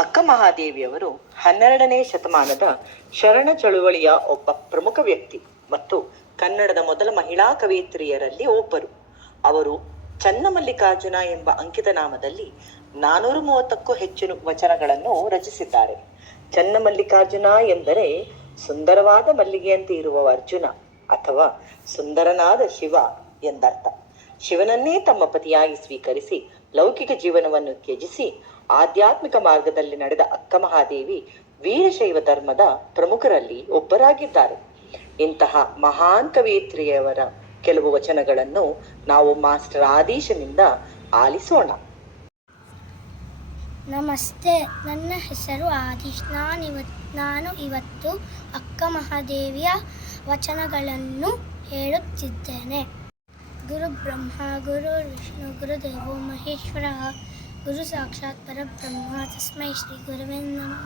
ಅಕ್ಕ ಮಹಾದೇವಿಯವರು 12ನೇ ಶತಮಾನದ ಶರಣ ಚಳುವಳಿಯ ಒಬ್ಬ ಪ್ರಮುಖ ವ್ಯಕ್ತಿ ಮತ್ತು ಕನ್ನಡದ ಮೊದಲ ಮಹಿಳಾ ಕವಯಿತ್ರಿಯರಲ್ಲಿ ಒಬ್ಬರು. ಅವರು ಚನ್ನಮಲ್ಲಿಕಾರ್ಜುನ ಎಂಬ ಅಂಕಿತ ನಾಮದಲ್ಲಿ 430ಕ್ಕೂ ಹೆಚ್ಚು ವಚನಗಳನ್ನು ರಚಿಸಿದ್ದಾರೆ. ಚನ್ನಮಲ್ಲಿಕಾರ್ಜುನ ಎಂದರೆ ಸುಂದರವಾದ ಮಲ್ಲಿಗೆಯಂತೆ ಇರುವ ಅರ್ಜುನ ಅಥವಾ ಸುಂದರನಾದ ಶಿವ ಎಂದರ್ಥ. ಶಿವನನ್ನೇ ತಮ್ಮ ಪತಿಯಾಗಿ ಸ್ವೀಕರಿಸಿ ಲೌಕಿಕ ಜೀವನವನ್ನು ತ್ಯಜಿಸಿ ಆಧ್ಯಾತ್ಮಿಕ ಮಾರ್ಗದಲ್ಲಿ ನಡೆದ ಅಕ್ಕ ಮಹಾದೇವಿ ವೀರಶೈವ ಧರ್ಮದ ಪ್ರಮುಖರಲ್ಲಿ ಒಬ್ಬರಾಗಿದ್ದಾರೆ. ಇಂತಹ ಮಹಾನ್ ಕವಯಿತ್ರಿಯವರ ಕೆಲವು ವಚನಗಳನ್ನು ನಾವು ಮಾಸ್ಟರ್ ಆದೀಶನಿಂದ ಆಲಿಸೋಣ. ನಮಸ್ತೆ, ನನ್ನ ಹೆಸರು ಆದೀಶ್. ನಾನು ಇವತ್ತು ಅಕ್ಕ ಮಹಾದೇವಿಯ ವಚನಗಳನ್ನು ಹೇಳುತ್ತಿದ್ದೇನೆ. ಗುರು ಬ್ರಹ್ಮ ಗುರು ವಿಷ್ಣು ಗುರುದೇವೋ ಮಹೇಶ್ವರ ಗುರು ಸಾಕ್ಷಾತ್ ಪರಬ್ರಹ್ಮ ತಸ್ಮೈ ಶ್ರೀ ಗುರುವೇ ನಮಃ.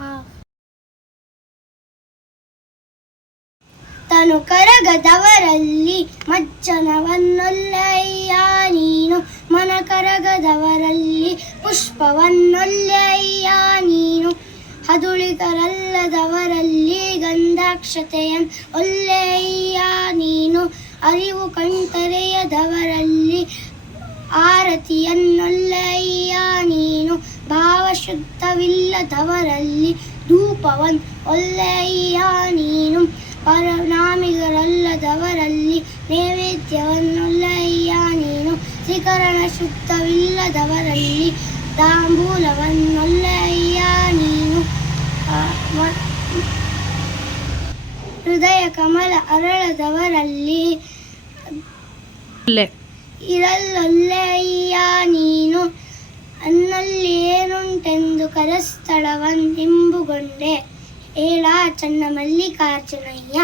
ತನು ಕರಗದವರಲ್ಲಿ ಮಜ್ಜನವನ್ನೊಲ್ಲೆಯ್ಯ ನೀನು, ಮನ ಕರಗದವರಲ್ಲಿ ಪುಷ್ಪವನ್ನೊಲ್ಲೆಯ್ಯ ನೀನು, ಹದುಳಿಗರಲ್ಲದವರಲ್ಲಿ ಗಂಧಾಕ್ಷತೆಯನ್ ಒಲ್ಲೆಯ್ಯ ನೀನು, ಅರಿವು ಕಣ್ತರೆಯದವರಲ್ಲಿ ಆರತಿಯನ್ನೊಲ್ಲೆಯ್ಯ ನೀನು, ಭಾವಶುದ್ಧವಿಲ್ಲದವರಲ್ಲಿ ಧೂಪವನ್ ಒಲ್ಲೆಯ್ಯ ನೀನು, ಪರನಾಮಿಗರಲ್ಲದವರಲ್ಲಿ ನೈವೇದ್ಯವನ್ನೊಲ್ಲೆಯ್ಯ ನೀನು, ತ್ರಿಕರಣ ಶುದ್ಧವಿಲ್ಲದವರಲ್ಲಿ ತಾಂಬೂಲವನ್ನೊಲ್ಲೆಯ್ಯ ನೀನು, ಹೃದಯ ಕಮಲ ಅರಳದವರಲ್ಲಿ ಇರಲ್ಲೊಲ್ಲೆಯ್ಯ ನೀನು, ಅನ್ನಲ್ಲಿ ಏನುಂಟೆಂದು ಕರಸ್ಥಳವನ್ನೆಂಬುಗೊಂಡೆ ಏಳ ಚನ್ನಮಲ್ಲಿಕಾರ್ಜುನಯ್ಯ.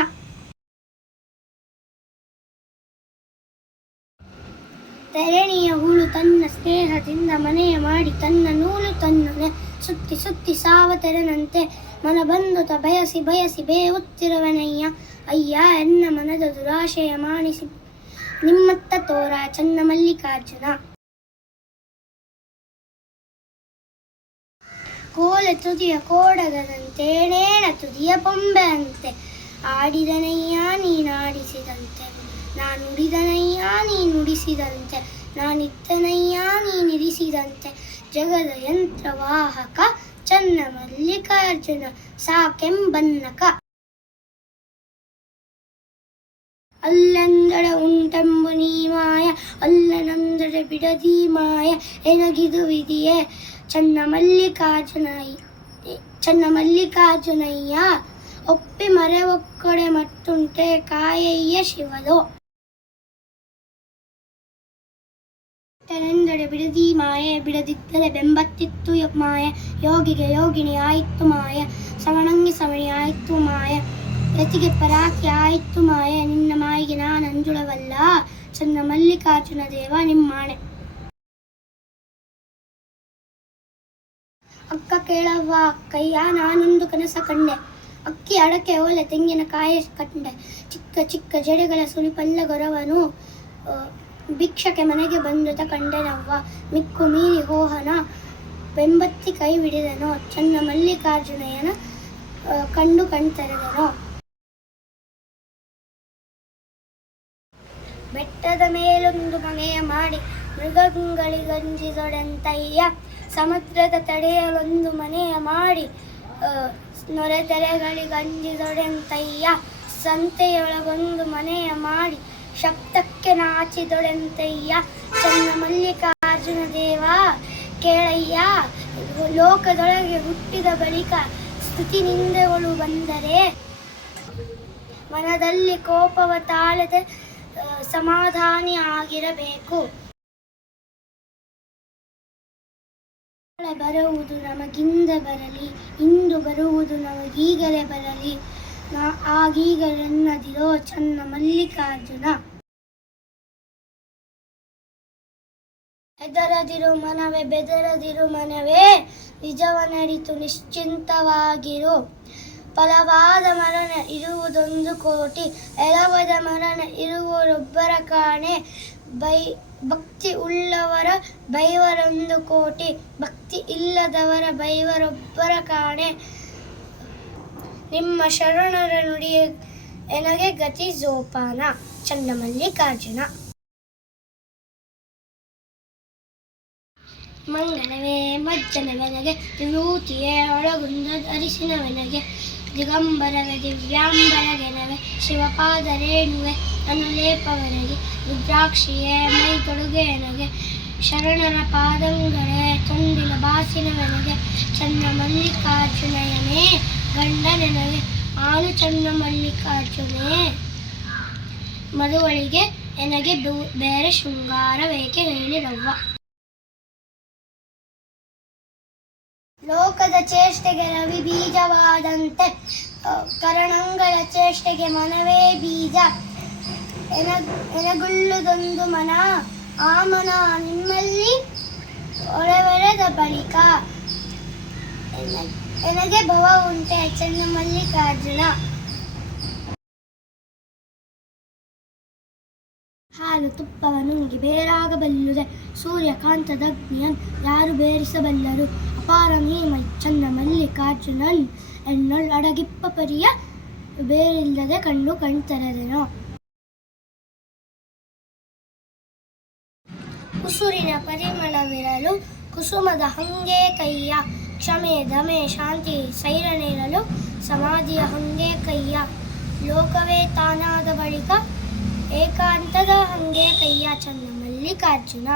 ಧರಣಿಯ ಹುಳು ತನ್ನ ಸ್ನೇಹದಿಂದ ಮನೆಯ ಮಾಡಿ ತನ್ನ ನೂಲು ತನ್ನನೆ ಸುತ್ತಿ ಸುತ್ತಿ ಸಾವತೆರನಂತೆ ಮನ ಬಂದುತ ಬಯಸಿ ಬಯಸಿ ಬೇವುತ್ತಿರುವನಯ್ಯ. ಅಯ್ಯ ಎನ್ನ ಮನದ ದುರಾಶಯ ಮಾಣಿಸಿ ನಿಮ್ಮತ್ತ ತೋರ ಚನ್ನಮಲ್ಲಿಕಾರ್ಜುನ. ಕೋಲೆ ತುದಿಯ ಕೋಡಗದಂತೆ ನೇಣ ತುದಿಯ ಬೊಂಬೆ ಅಂತೆ ಆಡಿದನಯ್ಯ ನೀನಾಡಿಸಿದಂತೆ, ನಾನುಡಿದನಯ್ಯ ನೀನುಡಿಸಿದಂತೆ, ನಾನಿದ್ದನಯ್ಯ ನೀನಿರಿಸಿದಂತೆ, ಜಗದ ಯಂತ್ರವಾಹಕ ಚನ್ನಮಲ್ಲಿಕಾರ್ಜುನ ಸಾಕೆಂಬನ್ನಕ. ಅಲ್ಲೆಂದಡೆ ಉಂಟೆಂಬು ನೀ ಮಾಯ, ಅಲ್ಲನೆಂದಡೆ ಬಿಡದಿ ಮಾಯ, ಎನಗಿದು ವಿಧಿಯೇ ಚನ್ನಮಲ್ಲಿಕಾರ್ಜುನಯ್ಯ. ಒಪ್ಪಿ ಮರೆ ಒಕ್ಕಡೆ ಮತ್ತುಂಟೆ ಕಾಯಯ್ಯ ಶಿವದೋ. ತೆನೆಂದಡೆ ಬಿಡದಿ ಮಾಯೆ, ಬಿಡದಿದ್ದರೆ ಬೆಂಬತ್ತಿತ್ತು ಮಾಯ, ಯೋಗಿಗೆ ಯೋಗಿನಿ ಆಯಿತು ಮಾಯ, ಸವಣಂಗಿ ಸವಣಿ ಆಯಿತು ಮಾಯ, ಯತಿಗೆ ಪರಾಕಿ ಆಯಿತು ಮಾಯ, ನಿನ್ನ ಮಾಯಿಗೆ ನಾನಂಜುಳವಲ್ಲ ಚನ್ನಮಲ್ಲಿಕಾರ್ಜುನ ದೇವ ನಿಮ್ಮಾಣೆ. ಅಕ್ಕ ಕೇಳವ್ವ ಅಕ್ಕಯ್ಯ, ನಾನೊಂದು ಕನಸ ಕಂಡೆ, ಅಕ್ಕಿ ಅಡಕೆ ಓಲೆ ತೆಂಗಿನ ಕಾಯ ಕಂಡೆ, ಚಿಕ್ಕ ಚಿಕ್ಕ ಜಡೆಗಳ ಸುಳಿಪಲ್ಲ ಗೊರವನು ಭಿಕ್ಷಕ್ಕೆ ಮನೆಗೆ ಬಂದುತ ಕಂಡೆನವ್ವ, ಮಿಕ್ಕು ಮೀರಿ ಹೋಹನ ಬೆಂಬತ್ತಿ ಕೈ ಬಿಡಿದನೋ, ಚನ್ನಮಲ್ಲಿಕಾರ್ಜುನಯ್ಯನ ಕಂಡು ಕಣ್ತೆರೆದನೋ. ಬೆಟ್ಟದ ಮೇಲೊಂದು ಮನೆಯ ಮಾಡಿ ಮೃಗಗಳಿಗಂಜಿದೊಡೆಂತಯ್ಯ, ಸಮುದ್ರದ ತಡೆಯಲೊಂದು ಮನೆಯ ಮಾಡಿ ನೊರೆತೆರೆಗಳಿಗಂಜಿದೊಡೆಂತಯ್ಯ, ಸಂತೆಯೊಳಗೊಂದು ಮನೆಯ ಮಾಡಿ ಶಬ್ದಕ್ಕೆ ನಾಚಿದೊಡೆಂತಯ್ಯ. ಚನ್ನಮಲ್ಲಿಕಾರ್ಜುನ ದೇವ ಕೇಳಯ್ಯ, ಲೋಕದೊಳಗೆ ಹುಟ್ಟಿದ ಬಳಿಕ ಸ್ತುತಿ ನಿಂದೆಗಳು ಬಂದರೆ ಮನದಲ್ಲಿ ಕೋಪವ ತಾಳದೆ ಸಮಾಧಾನಿ ಆಗಿರಬೇಕು. ಬರುವುದು ನಮಗಿಂದ ಬರಲಿ, ಇಂದು ಬರುವುದು ನಮಗೀಗಲೇ ಬರಲಿ, ಆಗೀಗಲೆನ್ನದಿರೋ ಚನ್ನಮಲ್ಲಿಕಾರ್ಜುನ. ಹೆದರದಿರು ಮನವೇ ಬೆದರದಿರು ಮನವೇ, ನಿಜವನರಿತು ನಿಶ್ಚಿಂತವಾಗಿರು, ಫಲವಾದ ಮರಣ ಇರುವುದೊಂದು ಕೋಟಿ, ಎಲವದ ಮರಣ ಇರುವರೊಬ್ಬರ ಕಾಣೆ, ಭಕ್ತಿ ಉಳ್ಳವರ ಬೈವರೊಂದು ಕೋಟಿ, ಭಕ್ತಿ ಇಲ್ಲದವರ ಬೈವರೊಬ್ಬರ ಕಾಣೆ. ನಿಮ್ಮ ಶರಣರ ನುಡಿ ಎನಗೆ ಗತಿ ಜೋಪಾನ. ಚನ್ನಮಲ್ಲಿಕಾರ್ಜುನ. ಮಂಗನವೇ ಮಜ್ಜನವೆನಗೆ, ವಿಭೂತಿಯೇ ಒಳಗುಂದ ಅರಿಸಿನವೆನಗೆ, ದಿಗಂಬರವೇ ದಿವ್ಯಾಂಬರಗೆನವೆ, ಶಿವಪಾದ ರೇಣುವೆ ಅನುಲೇಪವನಗೆ, ರುದ್ರಾಕ್ಷಿಯೇ ಮೈ ತೊಡುಗೆಯನಗೆ, ಶರಣರ ಪಾದಂಗಳೇ ತೊಂಡಿನ ಬಾಸಿನವೆನಗೆ, ಚನ್ನಮಲ್ಲಿಕಾರ್ಜುನಯನೇ ಗಂಡನೆನಗೆ, ಆನು ಚನ್ನಮಲ್ಲಿಕಾರ್ಜುನೇ ಮದುವಳಿಗೆ ಎನಗೆ ಬೇರೆ ಶೃಂಗಾರವೇಕೆ ಹೇಳಿರವ್ವ. ಲೋಕದ ಚೇಷ್ಟೆಗೆ ರವಿ ಬೀಜವಾದಂತೆ, ಕರಣಂಗಳ ಚೇಷ್ಟೆಗೆ ಮನವೇ ಬೀಜ. ಎನಗುಳ್ಳುದೊಂದು ಮನ, ಆ ಮನ ನಿಮ್ಮಲ್ಲಿ ಒಳಬೆಳೆದ ಬಳಿಕ ಎನಗೆ ಭವ ಉಂಟೆ. ಚನ್ನಮಲ್ಲಿಕಾರ್ಜುನ. ಹಾಲು ತುಪ್ಪವ ನುಂಗಿ ಬೇರಾಗಬಲ್ಲುದೆ, ಸೂರ್ಯಕಾಂತದಗ್ನಿಯನ್ ಯಾರು ಬೇರಿಸಬಲ್ಲರು. ಅಪಾರ ನೀಮೈ ಚನ್ನಮಲ್ಲಿಕಾರ್ಜುನನ್, ಎನ್ನೊಳ್ ಅಡಗಿಪ್ಪ ಪರಿಯ ಬೇರಿಲ್ಲದೆ ಕಂಡು ಕಣ್ತೆರೆದೆನೋ. ಉಸುರಿನ ಪರಿಮಳವಿರಲು ಕುಸುಮದ ಹಂಗೆ ಕೈಯ, ಕ್ಷಮೆ ದಮೆ ಶಾಂತಿ ಸೈರನಿರಲು ಸಮಾಧಿಯ ಹಂಗೆ ಕೈಯ. ಲೋಕವೇ ತಾನಾದ ಬಳಿಕ ಏಕಾಂತದ ಹಂಗೆ ಕೈಯ. ಚನ್ನಮಲ್ಲಿಕಾರ್ಜುನ.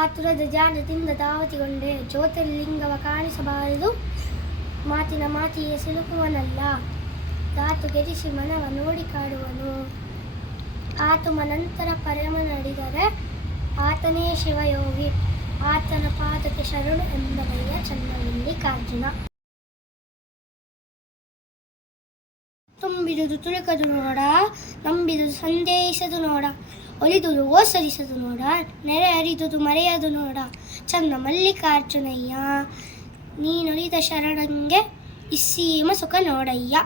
ಆತುರದ ಜಾಲದಿಂದ ದಾವತಿಗೊಂಡೆ, ಜ್ಯೋತಿರ್ಲಿಂಗವ ಕಾಣಿಸಬಾರದು, ಮಾತಿನ ಮಾತಿಗೆ ಸಿಲುಕುವನಲ್ಲ. ಧಾತು ಗೆರಿಸಿ ಮನವ ನೋಡಿ ಕಾಡುವನು, ಆತು ಮನಂತರ ಪರಮ ನಡೆದರೆ ಆತನೇ ಶಿವಯೋಗಿ. ಆತನ ಪಾದಕ್ಕೆ ಶರಣು ಎಂಬನಯ್ಯ. ಚನ್ನಮಲ್ಲಿಕಾರ್ಜುನ. ತುಂಬಿದುದು ತುಳುಕದು ನೋಡ, ನಂಬಿದುದು ಸಂದೇಹಿಸದು ನೋಡ, ಒಲಿದುದು ಓಸರಿಸದು ನೋಡ, ನೆರೆ ಹರಿದುದು ಮರೆಯದು ನೋಡ. ಚನ್ನಮಲ್ಲಿಕಾರ್ಜುನಯ್ಯ ನೀನೊಲಿದ ಶರಣಂಗೆ ಇಸ್ಸೀಮ ಸುಖ ನೋಡಯ್ಯ.